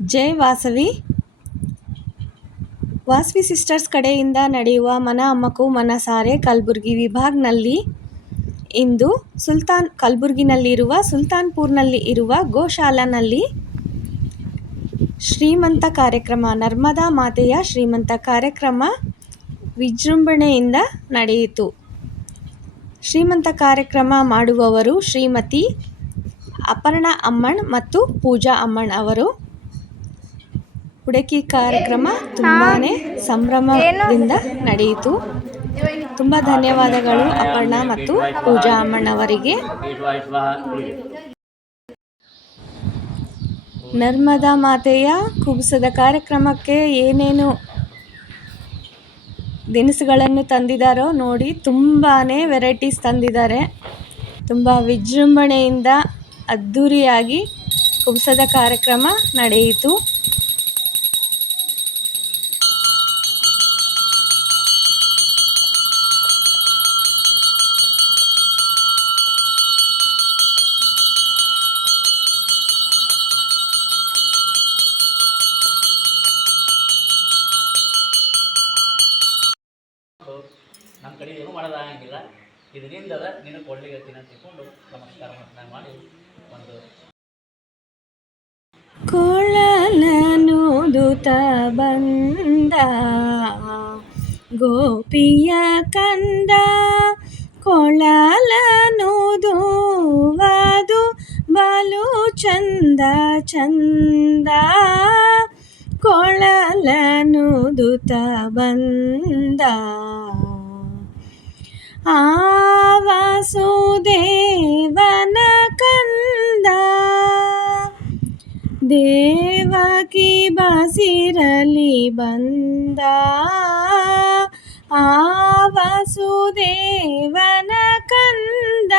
ಜೈ Vasavi. Vasavi sisters ಕಡೆಯಿಂದ ನಡೆಯುವ ಮನ ಅಮ್ಮಕು ಮನಸಾರೆ ಕಲಬುರಗಿ ವಿಭಾಗ್ನಲ್ಲಿ ಇಂದು ಕಲಬುರಗಿನಲ್ಲಿರುವ ಸುಲ್ತಾನ್ಪುರ್ನಲ್ಲಿ ಇರುವ ಗೋಶಾಲಾನಲ್ಲಿ ಶ್ರೀಮಂತ ಕಾರ್ಯಕ್ರಮ, ನರ್ಮದಾ ಮಾತೆಯ ಶ್ರೀಮಂತ ಕಾರ್ಯಕ್ರಮ ವಿಜೃಂಭಣೆಯಿಂದ ನಡೆಯಿತು. ಶ್ರೀಮಂತ ಕಾರ್ಯಕ್ರಮ ಮಾಡುವವರು ಶ್ರೀಮತಿ ಅಪರ್ಣಾ ಅಮ್ಮಣ್ ಮತ್ತು ಪೂಜಾ ಅಮ್ಮಣ್ ಅವರು. ಉಡಕಿ ಕಾರ್ಯಕ್ರಮ ತುಂಬಾನೇ ಸಂಭ್ರಮದಿಂದ ನಡೆಯಿತು. ತುಂಬ ಧನ್ಯವಾದಗಳು ಅಪರ್ಣಾ ಮತ್ತು ಪೂಜಾ ಅಮ್ಮಣ್ ಅವರಿಗೆ. ನರ್ಮದಾ ಮಾತೆಯ ಕುಬುಸದ ಕಾರ್ಯಕ್ರಮಕ್ಕೆ ಏನೇನು ದಿನಸುಗಳನ್ನು ತಂದಿದ್ದಾರೋ ನೋಡಿ, ತುಂಬಾನೇ ವೆರೈಟೀಸ್ ತಂದಿದ್ದಾರೆ. ತುಂಬ ವಿಜೃಂಭಣೆಯಿಂದ ಅದ್ಧೂರಿಯಾಗಿ ಕುಬುಸದ ಕಾರ್ಯಕ್ರಮ ನಡೆಯಿತು. ನಮ್ಮ ಕಡೆ ಏನು ಮಾಡೋದಾಗಂಗಿಲ್ಲ, ಇದರಿಂದ ನಿನಗೆ ಕೊಳ್ಳಿಗತ್ತೀನಿ ಅಂತ ತಿಳ್ಕೊಂಡು ನಮಸ್ಕಾರ ಮಾಡಿ ಒಂದು ಕೊಳಲನುದುತ ಬಂದ ಗೋಪಿಯ ಕಂದ, ಕೊಳಲನುದುವುದು ಬಲು ಚಂದ ಚಂದ, ಕೊಳಲನುದುತ ಬಂದ ಆ ವಾಸುದೇವನ ಕಂದ, ದೇವಕಿ ಬಸಿರಲಿ ಬಂದ ಆ ವಾಸುದೇವನ ಕಂದ,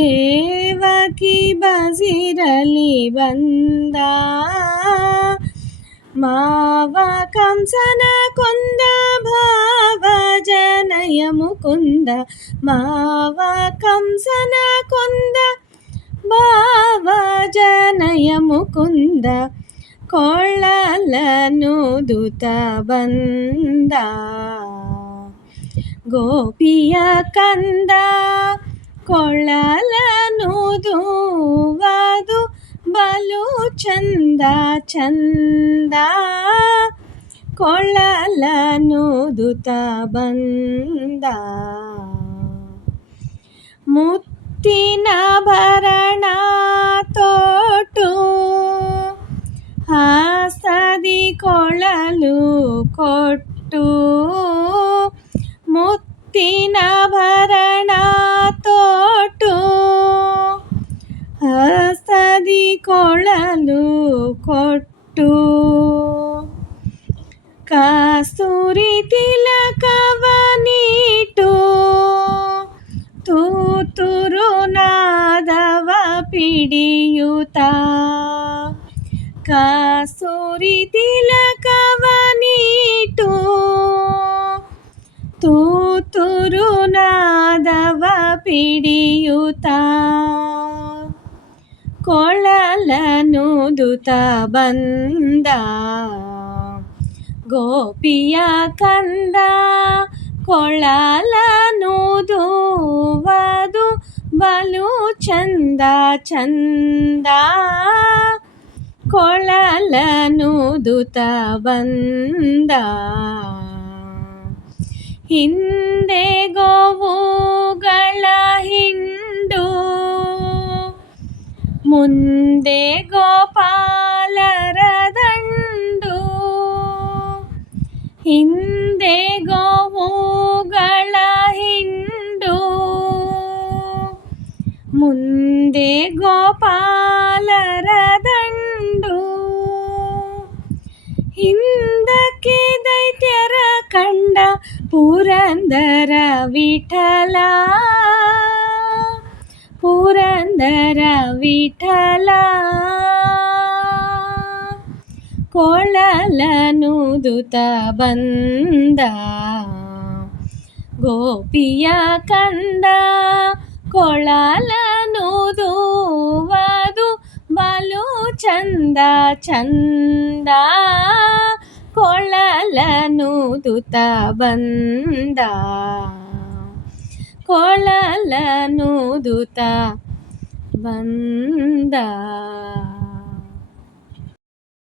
ದೇವಕಿ ಬಸಿರಲಿ ಬಂದ, ಮಾವ ಕಂಸನ ಕೊಂದ ಭಾವ ಜನಯ ಮುಕುಂದ, ಮಾವ ಕಂಸನ ಕೊಂದ ಭಾವ ಜನಯ ಮುಕುಂದ, ಕೊಳ್ಳಲನುದುತ ಬಂದ ಗೋಪಿಯ ಕಂದ, ಕೊಳ್ಳಲನುದುವುದು ಬಲು ಚಂದ ಚಂದ, ಕೊಳ್ಳಲನುದುತ ಬಂದ. ಮುತ್ತಿನ ಭರಣ ತೋಟು ಹಸ್ತದಿ ಕೊಳಲು ಕೊಟ್ಟು, ಮುತ್ತಿನ ಭರಣ ತೋಟು ಹಸ್ತದಿ ಕೊಳಲು ಕೊಟ್ಟು, ಕಸ್ತೂರಿ ತಿಲಕವನಿಟ್ಟು ತೂತುರು ನಾದವ ಪಿಡಿಯುತ್ತ, ಕಸ್ತೂರಿ ತಿಲಕವನಿಟ್ಟು ತೂತುರು ನಾದವ ಪಿಡಿಯುತ್ತ, ಕೊಳಲನುದುತ ಬಂದ ಗೋಪಿಯ ಕಂದ, ಕೊಳಲನುದುವುದು ಬಲು ಚಂದ ಚಂದ, ಕೊಳಲನುದುತ ಬಂದ. ಹಿಂದೆ ಗೋವುಗಳ ಹಿಂಡು, ಮುಂದೆ ಗೋಪಾಲರ ದಂಡು, ಹಿಂದೆ ಗೋವುಗಳ ಹಿಂಡು, ಮುಂದೆ ಗೋಪಾಲರ ದಂಡು, ಹಿಂದಕ್ಕೆ ದೈತ್ಯರ ಕಂಡ ಪುರಂದರ ವಿಠಲ, ಪುರಂದರ ವಿಠಲ, ಕೊಳಲನುದುತ ಬಂದ ಗೋಪಿಯ ಕಂದ, ಕೊಳಲನುದುವುದು ಬಲು ಚಂದ ಚಂದ ಕೊಳಲನೂದುತ ಬಂದ ಕೊಳಲನೂದುತ ಬಂದ